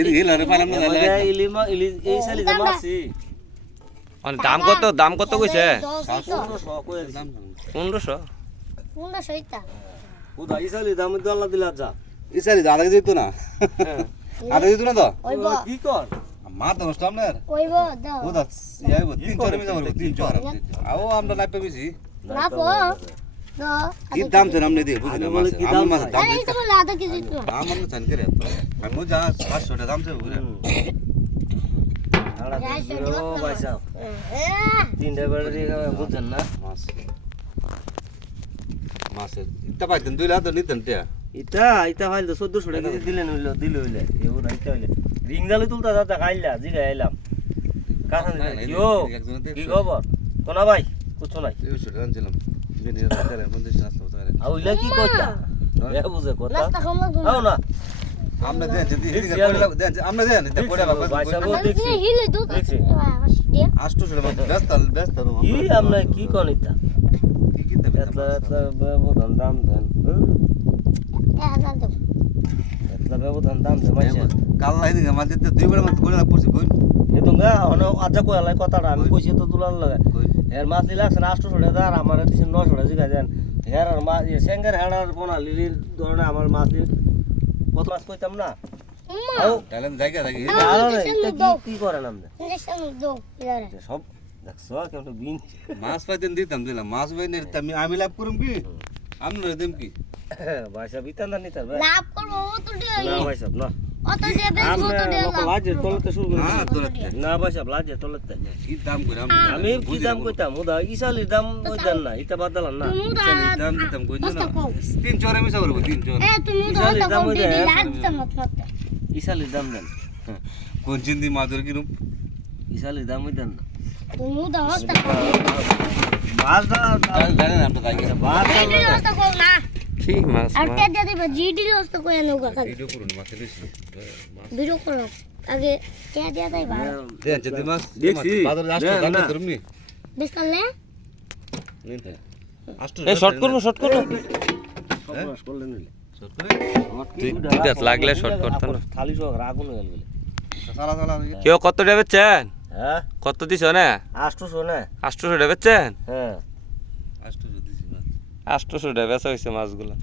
এদিকে লারে পাইলাম না এবারে ইলিমা ইলি এই সালি যে মারছি মানে দাম কত কইছে 1500 কই দাম 1500 1500 ইতা উদা এই সালি দাম তো আল্লাহ দিলা যা ইসারি আধা কেজি দিত না আধা দিত না তো ওইব কি কর মার তো সামনের ওইব দাও ও দাস ইয়াই 3 চরে মিজা 3 চর আও আমরা নাইপে বেশি না পো দাও কি দাম ছে নামনে দিয়ে বুঝি না মাছ আমি মাছ দাম আরে তো বলে আধা কেজি তো দাম আমরা জান করে তো আমি মুজা 500 টাকা দাম ছে বুঝে আড়া দিও পয়সা তিনটা বেড়ে দিয়ে বুঝছেন না মাছ মাছ ইতা পাইতেন 2 লাখ তো নিতেন টিয়া ইটা ফাইল তো 1400 টাকা কেজি দিলেন হইলে এও রাইতে হইলে রিং জালে তুলতা দাদা খাইলা জিগা আইলাম কারণ কি খবর কোনা ভাই কিছু নাই 200 টাকা আনছিলাম বিনি রাতে 50 আসলো তারে আউলা কি কইতা এ বুঝে কথা নাস্তা খামলা আও না আমরা দেন যদি এদিকে পড়লা দেন আমরা দেন এটা পড়া বাবা পয়সা বল দেখছি হিলে তো দেখছি দিয়া 800 টাকা ব্যস্ত কি আমরা কি কনিতা কি কিনতে এতলা ব্যবধান দাম দেন হাজার দাও এতলা ব্যবধান দাম দেন মাইছে কাল এদিকে মাঝে 2 বার মত পড়লা পড়ছে কই এদুঙ্গা অনে আজা কইলা কথাটা আমি কইছি তো তুলার লাগে কই এর মাছ দিলা 800 টাকা আর আমার দিছে 900 টাকা জিগা দেন এর আর মাছ সেঙ্গার হেড়ার কোনা লিলির ধরনে আমার মাছ কত মাছ কইতাম না আও তাহলে জায়গা থাকি কি করেন আপনি ইনজেকশন দাও ইয়ারে সব দেখছো কেমন বিন মাছ পাইতেন দিতাম দিলাম মাছ পাই নিতাম আমি লাভ করুম কি আমরা দেম কি ভাইসা বিতান না নিতার ভাই লাভ করবো তো দিও না ভাইসা না অত যে বেশ আমরা মত দিও লোক লাজের তলতে শুরু করি হ্যাঁ তোরতে না ভাইসা লাজের তলতে কি দাম করে আমি কি দাম কইতাম ওদা ইসালির দাম কইতাম না এটা বাদালাম না তুমি তো দাম দিতাম কই না 3 চরে মিশা করব 3 চর এ তুমি তো ইসালির তো দাম কম ওই দিদি যে লাজ তো মত মত ইসালির দাম দেন কোন চিন্দি মাদুর কি রূপ ইসালির দাম দেন না তুমি তো হস্তা বাসটা জানেন আমরা যাই গেছে বাসটা জিডি হস্তা কো না কি মাছ আর কে দিয়ে দিবে জিডি হস্তা কো এনো গা খালি ভিডিও করুন মাছ বেশি ভিডিও করো আগে কে দিয়ে দেই ভাই দেন যদি মাছ দেখছি। বাদর আসতো দেন দাম না। ধরুম নি বেশ করলে নিতে আসতো এই শর্ট করব সব করলেন নিলে শর্ট করে দুইটা লাগলে শর্ট করতাম না থালি সহ আগুন হয়ে গেল সালা সালা কেউ কত টাকা বেচছেন হ্যাঁ কত দিছ না 800 না 800 টাকা বেচছেন হ্যাঁ আসতো যদি মাছ 800 টাকা বেচা হইছে মাছগুলো